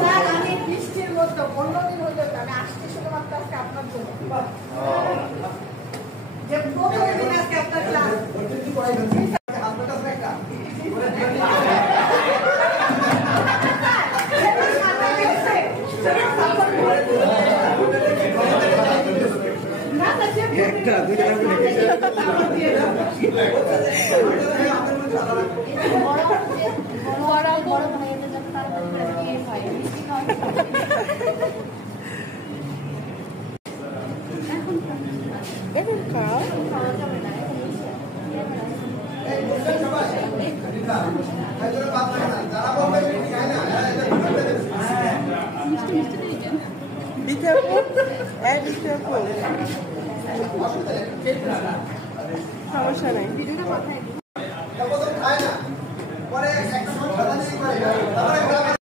Sir আমি বৃষ্টির মধ্যে 15 দিন হয়ে যাবে আমি আসছি শুধুমাত্র আজকে আপনার জন্য যে প্রথম দিন আজকে আপনার ক্লাস একটা দুইটা এখন খাও Be careful. Be careful. সমস্যা নাই।